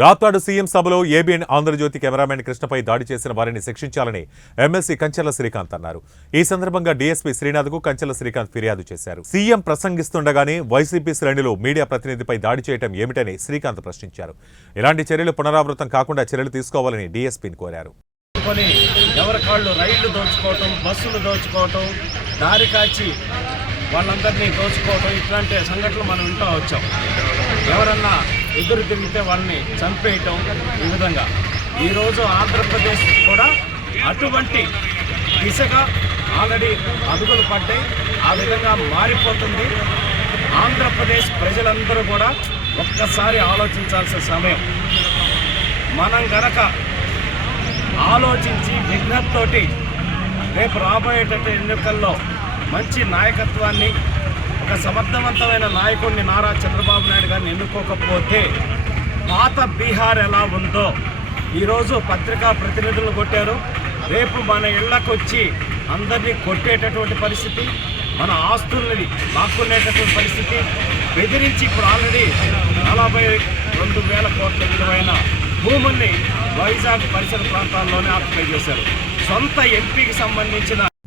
రాత్నాడు CM సభలో ABN Andhra Jyothi cameraman కృష్ణపై దాడి చేసిన వారిని శిక్షించాలని ఎమ్మెల్సీ కంచెల శ్రీకాంత్ అన్నారు. ఈ సందర్భంగా డీఎస్పీ శ్రీనాథ్కు కంచెల శ్రీకాంత్ ఫిర్యాదు చేశారు. సీఎం ప్రసంగిస్తుండగానే వైసీపీ శ్రేణులు మీడియా ప్రతినిధిపై దాడి చేయడం ఏమిటని శ్రీకాంత్ ప్రశ్నించారు. ఇలాంటి చర్యలు పునరావృతం కాకుండా చర్యలు తీసుకోవాలని డీఎస్పీని కోరారు. ఎవరి కాళ్ళు రైళ్ళు దోచుకోవటం బస్సులు దోచుకోవటం దారి కాచి వాళ్ళందరినీ దోచుకోవటం ఇట్లాంటి సంఘటనలు మనం వింటూ వచ్చాం. ఎవరన్నా ఎదురు తిరిగితే వాళ్ళని చంపేయటం ఈ విధంగా. ఈరోజు ఆంధ్రప్రదేశ్ కూడా అటువంటి దిశగా ఆల్రెడీ అదుగులు పడ్డాయి. ఆ విధంగా మారిపోతుంది. ఆంధ్రప్రదేశ్ ప్రజలందరూ కూడా ఒక్కసారి ఆలోచించాల్సిన సమయం. మనం గనక ఆలోచించి విఘ్నతోటి రేపు రాబోయేటటువంటి ఎన్నికల్లో మంచి నాయకత్వాన్ని ఒక సమర్థవంతమైన నాయకుడిని నారా చంద్రబాబు నాయుడు గారిని ఎన్నుకోకపోతే పాత బీహార్ ఎలా ఉందో ఈరోజు పత్రికా ప్రతినిధులు కొట్టారు. రేపు మన ఇళ్ళకు వచ్చి అందరినీ కొట్టేటటువంటి పరిస్థితి మన ఆస్తుల్ని లాక్కునేటటువంటి పరిస్థితి బెదిరించి ఇప్పుడు ఆల్రెడీ నలభై రెండు వేల కోట్ల విలువైన భూముల్ని వైజాగ్ పరిసర ప్రాంతాల్లోనే ఆక్యుపై చేశారు. సొంత ఎంపీకి సంబంధించిన